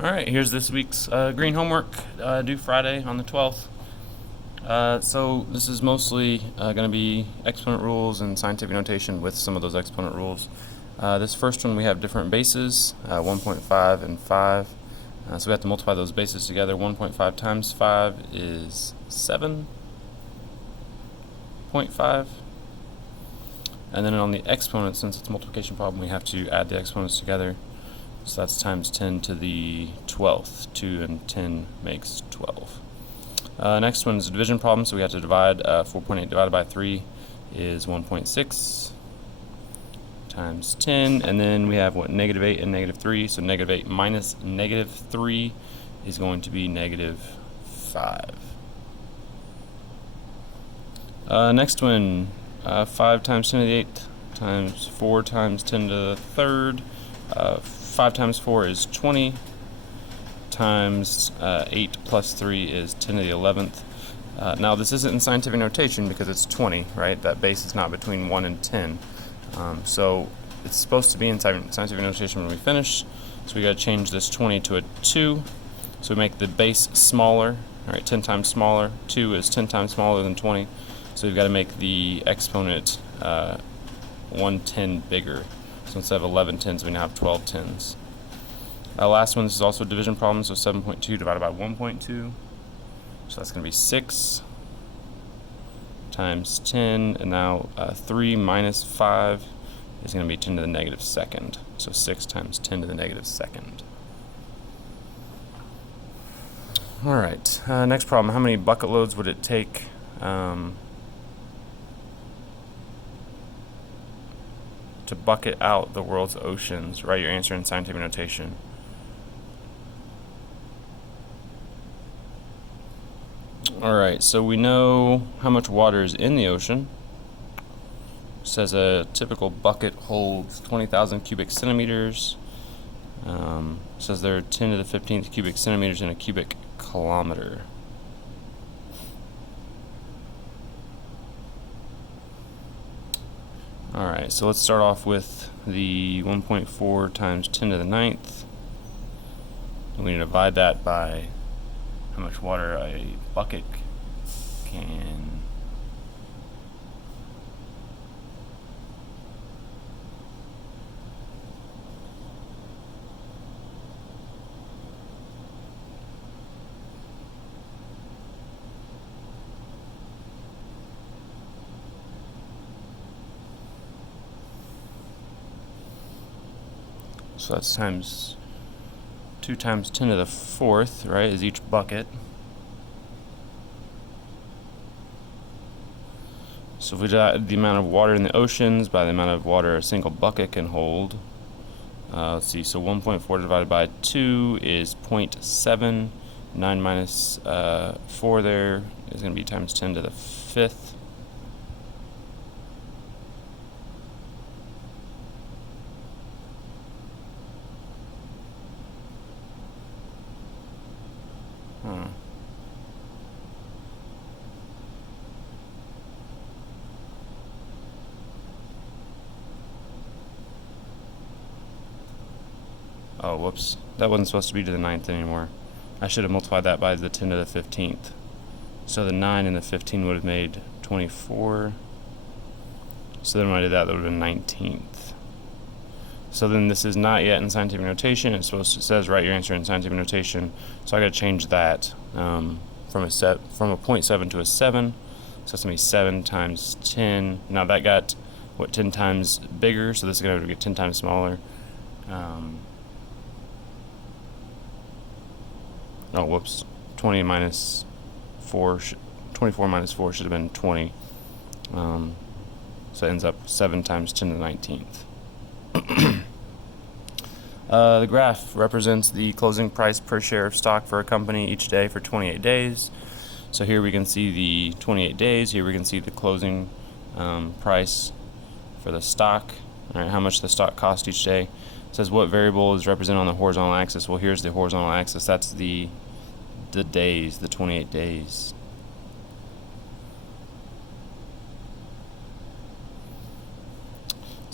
Alright, here's this week's green homework, due Friday on the 12th. So this is mostly going to be exponent rules and scientific notation with some of those exponent rules. This first one we have different bases, 1.5 and 5. So we have to multiply those bases together. 1.5 times 5 is 7.5. And then on the exponents, since it's a multiplication problem, we have to add the exponents together. So that's times 10 to the 12th. 2 and 10 makes 12. Next one is a division problem, so we have to divide 4.8 divided by 3 is 1.6 times 10, and then we have negative 8 and negative 3, so negative 8 minus negative 3 is going to be negative 5. Next one, 5 times 10 to the 8th times 4 times 10 to the 3rd. 5 times 4 is 20, times 8 plus 3 is 10 to the 11th. Now this isn't in scientific notation because it's 20, right? That base is not between 1 and 10. So it's supposed to be in scientific notation when we finish. So we got to change this 20 to a 2. So we make the base smaller, all right, 10 times smaller. 2 is 10 times smaller than 20. So we've got to make the exponent 1 10 bigger. So instead of 11 tens, we now have 12 tens. Last one, this is also a division problem, so 7.2 divided by 1.2. So that's going to be 6 times 10, and now 3 minus 5 is going to be 10 to the negative second. So 6 times 10 to the negative second. Alright, next problem. How many bucket loads would it take to bucket out the world's oceans? Write your answer in scientific notation. Alright, so we know how much water is in the ocean. It says a typical bucket holds 20,000 cubic centimeters. It says there are 10 to the 15th cubic centimeters in a cubic kilometer. Alright, so let's start off with the 1.4 times 10 to the 9th. And we need to divide that by how much water a bucket can so that's times 2 times 10 to the 4th, right, is each bucket. So if we divide the amount of water in the oceans by the amount of water a single bucket can hold, let's see, so 1.4 divided by 2 is 0.7. 9 minus 4 there is going to be times 10 to the 5th. Oh, whoops. That wasn't supposed to be to the 9th anymore. I should have multiplied that by the 10 to the 15th. So the 9 and the 15 would have made 24. So then when I did that, that would have been 19th. So then this is not yet in scientific notation. It says write your answer in scientific notation. So I got to change that from a 0.7 to a 7. So that's going to be 7 times 10. Now that got, 10 times bigger. So this is going to get 10 times smaller. Oh, whoops. 20 minus 4, 24 minus 4 should have been 20. So it ends up 7 times 10 to the 19th. The graph represents the closing price per share of stock for a company each day for 28 days. So here we can see the 28 days. Here we can see the closing price for the stock. All right, how much the stock cost each day. It says what variable is represented on the horizontal axis. Well, here's the horizontal axis. That's the days, the 28 days.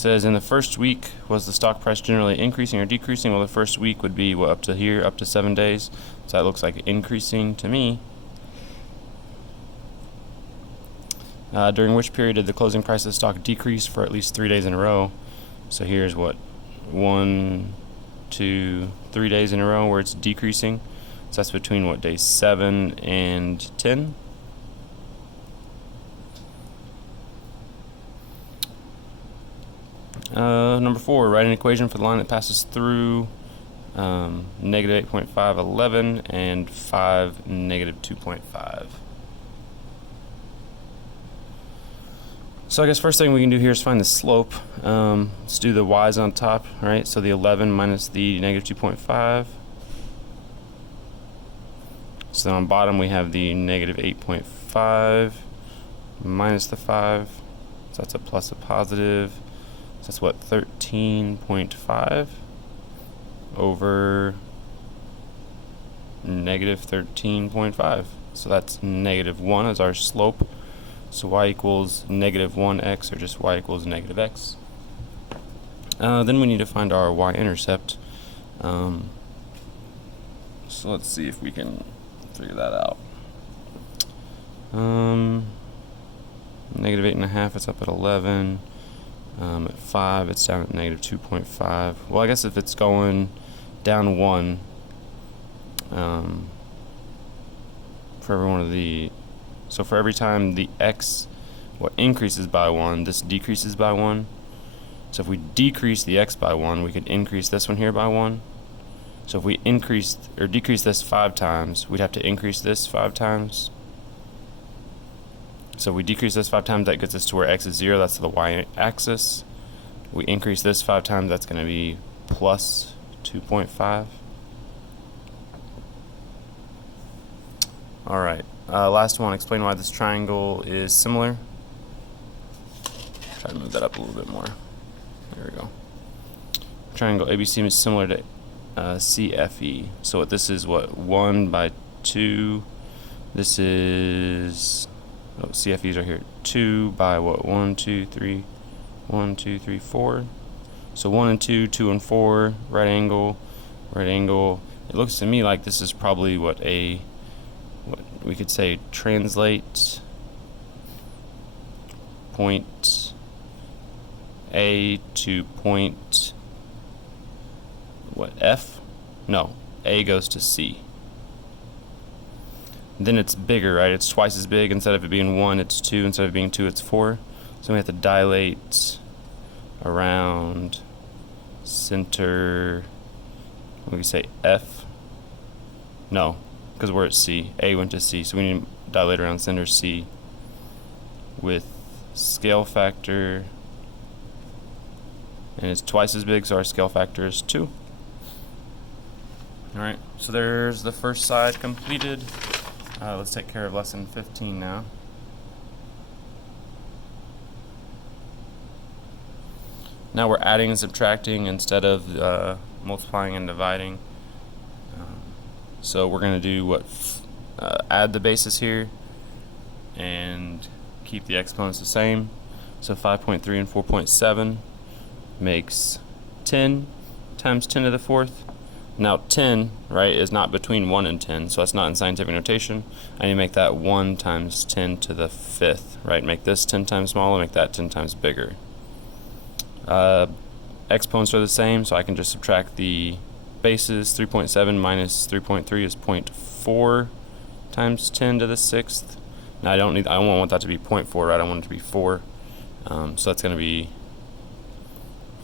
says, in the first week, was the stock price generally increasing or decreasing? Well, the first week would be up to here, up to 7 days. So that looks like increasing to me. During which period did the closing price of the stock decrease for at least 3 days in a row? So here's what, 1, 2, 3 days in a row where it's decreasing. So that's between what, days 7 and 10? Number 4, write an equation for the line that passes through negative 8.5, 11, and 5, negative 2.5. So I guess first thing we can do here is find the slope. Let's do the y's on top, right? So the 11 minus the negative 2.5. So then on bottom we have the negative 8.5 minus the 5. So that's a plus a positive. So that's what, 13.5 over negative 13.5. So that's negative 1 as our slope. So y equals negative 1x, or just y equals negative x. Then we need to find our y-intercept. So let's see if we can figure that out. Negative 8.5, it's up at 11. At 5, it's down at negative 2.5. Well, I guess if it's going down 1, for every one of the, so for every time the x increases by 1, this decreases by 1. So if we decrease the x by 1, we could increase this one here by 1. So if we increase or decrease this 5 times, we'd have to increase this 5 times. So if we decrease this 5 times, that gets us to where x is 0, that's the y-axis. We increase this 5 times, that's going to be plus 2.5. Alright, last one, explain why this triangle is similar. Try to move that up a little bit more. There we go. Triangle ABC is similar to CFE. So what this is, what, 1 by 2. This is... oh, CFEs are here. 2 by what? 1, 2, 3. 1, 2, 3, 4. So 1 and 2, 2 and 4. Right angle, right angle. It looks to me like this is probably what we could say translate point A to point F? No, A goes to C. Then it's bigger, right? It's twice as big. Instead of it being 1, it's 2. Instead of being 2, it's 4. So we have to dilate around center, we could say F. No, because we're at C. A went to C. So we need to dilate around center C with scale factor. And it's twice as big, so our scale factor is 2. Alright, so there's the first side completed. Let's take care of lesson 15 now. Now we're adding and subtracting instead of multiplying and dividing. So we're going to do what? Add the bases here and keep the exponents the same. So 5.3 and 4.7 makes 10 times 10 to the 4th. Now 10, right, is not between 1 and 10, so that's not in scientific notation. I need to make that 1 times 10 to the 5th, right? Make this 10 times smaller, make that 10 times bigger. Exponents are the same, so I can just subtract the bases. 3.7 minus 3.3 is 0.4 times 10 to the 6th. Now I don't want that to be 0.4, right? I want it to be 4. So that's going to be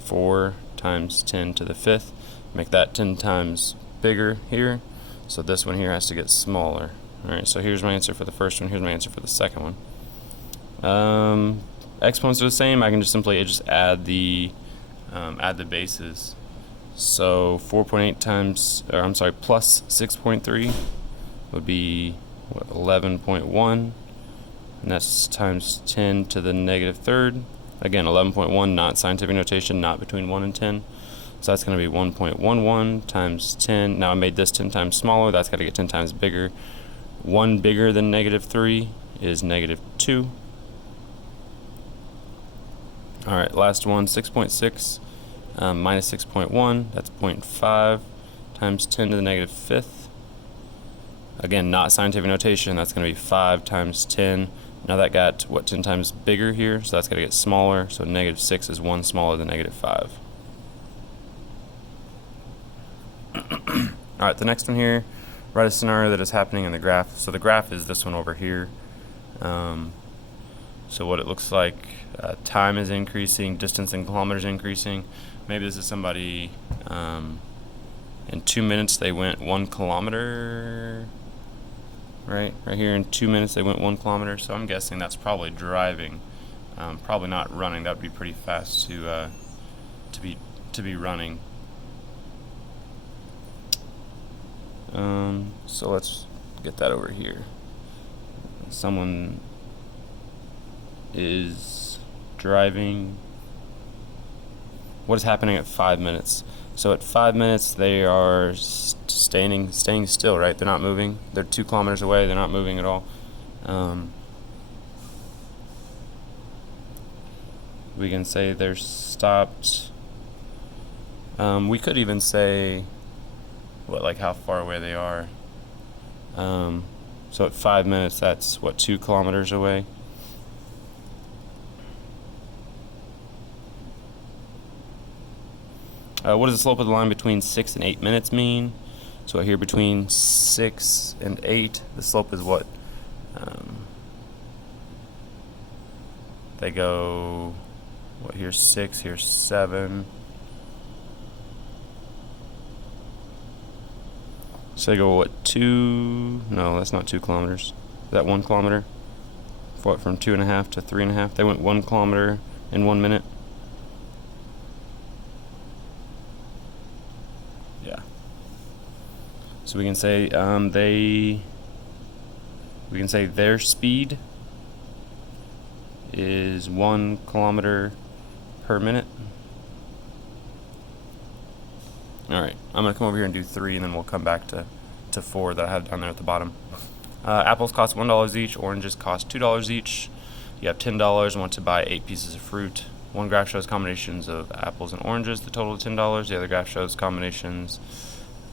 4 times 10 to the 5th. Make that 10 times bigger here. So this one here has to get smaller. Alright, so here's my answer for the first one. Here's my answer for the second one. Exponents are the same. I can just simply add the bases. So 4.8 times, or I'm sorry, plus 6.3 would be what, 11.1, and that's times 10 to the negative 3rd. Again, 11.1, not scientific notation, not between 1 and 10. So that's going to be 1.11 times 10. Now I made this 10 times smaller. That's got to get 10 times bigger. 1 bigger than negative 3 is negative 2. Alright, last one, 6.6 minus 6.1, that's 0.5 times 10 to the negative fifth. Again, not scientific notation, that's going to be 5 times 10. Now that got, what, 10 times bigger here, so that's going to get smaller, so negative 6 is 1 smaller than negative 5. Alright, the next one here, write a scenario that is happening in the graph. So the graph is this one over here. So what it looks like, time is increasing, distance in kilometers increasing. Maybe this is somebody, in 2 minutes they went 1 kilometer, right here in 2 minutes they went 1 kilometer, so I'm guessing that's probably driving, probably not running. That would be pretty fast to be running. So let's get that over here. Someone is driving. What is happening at 5 minutes? So at 5 minutes they are staying still, right? They're not moving. They're 2 kilometers away. They're not moving at all. We can say they're stopped. We could even say what, like how far away they are. So at 5 minutes, that's what, 2 kilometers away. What does the slope of the line between 6 and 8 minutes mean? So here between 6 and 8, the slope is what? They go, what, here's 6, here's 7. So they go, what, 2? No, that's not 2 kilometers. Is that 1 kilometer? What, from 2.5 to 3.5? They went 1 kilometer in 1 minute. Yeah. So we can say their speed is 1 kilometer per minute. Alright, I'm going to come over here and do 3, and then we'll come back to 4 that I have down there at the bottom. Apples cost $1 each, oranges cost $2 each. You have $10 and want to buy 8 pieces of fruit. One graph shows combinations of apples and oranges, the total of $10. The other graph shows combinations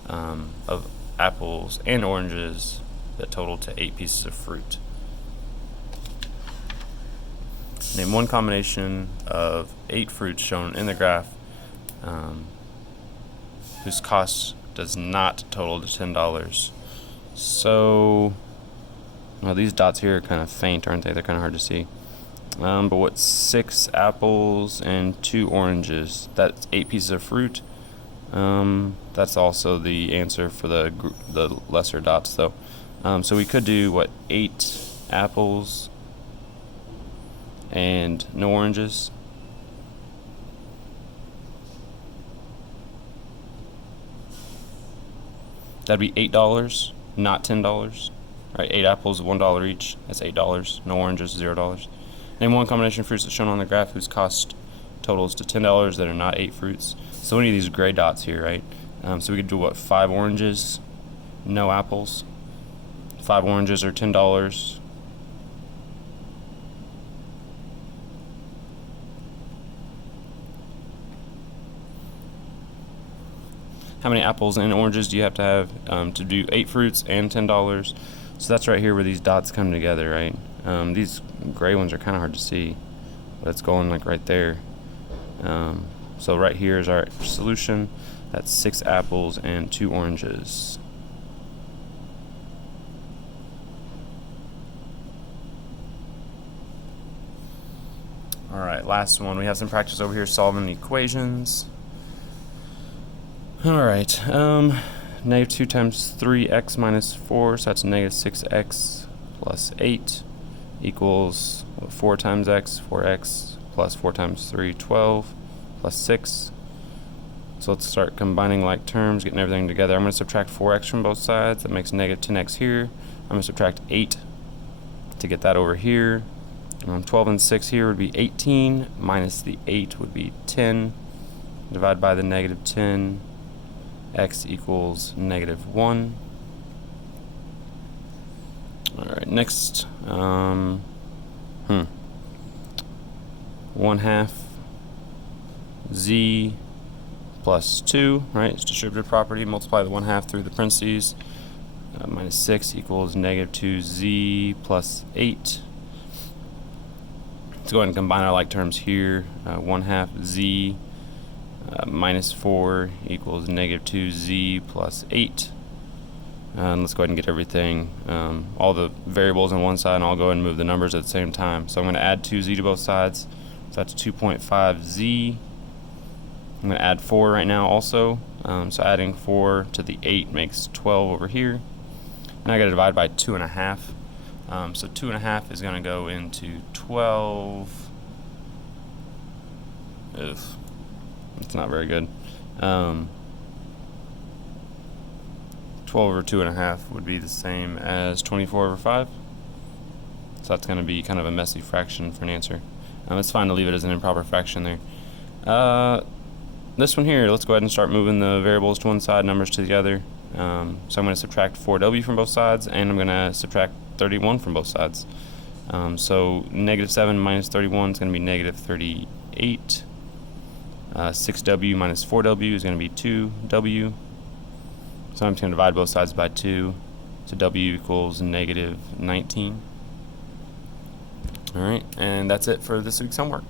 of apples and oranges that total to 8 pieces of fruit. Name one combination of 8 fruits shown in the graph whose cost does not total to $10. So, well, these dots here are kind of faint, aren't they? They're kind of hard to see. But what's 6 apples and 2 oranges? That's 8 pieces of fruit. That's also the answer for the lesser dots, though. So we could do, what, 8 apples and no oranges. That'd be $8, not $10. Right, 8 apples, $1 each. That's $8. No oranges, $0. Name one combination of fruits that's shown on the graph whose cost totals to $10 that are not 8 fruits. So any of these gray dots here, right? So we could do what? 5 oranges, no apples. 5 oranges are $10. How many apples and oranges do you have to have to do 8 fruits and $10? So that's right here where these dots come together, right? These gray ones are kind of hard to see, but it's going like right there. So right here is our solution. That's 6 apples and 2 oranges. Alright, last one. We have some practice over here solving equations. Alright, negative 2 times 3x minus 4, so that's negative 6x plus 8 equals 4 times x, 4x plus 4 times 3, 12 plus 6. So let's start combining like terms, getting everything together. I'm going to subtract 4x from both sides. That makes negative 10x here. I'm going to subtract 8 to get that over here. 12 and 6 here would be 18, minus the 8 would be 10. Divide by the negative 10. X equals negative 1. Alright, next, 1/2 z plus 2, right? It's distributive property. Multiply the 1/2 through the parentheses. Minus 6 equals negative 2z plus 8. Let's go ahead and combine our like terms here. 1/2 z minus 4 equals negative 2z plus 8. And let's go ahead and get everything, all the variables on one side, and I'll go ahead and move the numbers at the same time. So I'm going to add 2z to both sides. So that's 2.5z. I'm going to add 4 right now also. So adding 4 to the 8 makes 12 over here. And I got to divide by 2.5. So 2.5 is going to go into 12. Ugh, it's not very good. 12 over 2.5 would be the same as 24 over 5. So that's going to be kind of a messy fraction for an answer. It's fine to leave it as an improper fraction there. This one here, let's go ahead and start moving the variables to one side, numbers to the other. So I'm going to subtract 4w from both sides, and I'm going to subtract 31 from both sides. So negative 7 minus 31 is going to be negative 38. 6w minus 4w is going to be 2w. So I'm just going to divide both sides by 2. So w equals negative 19. Alright, and that's it for this week's homework.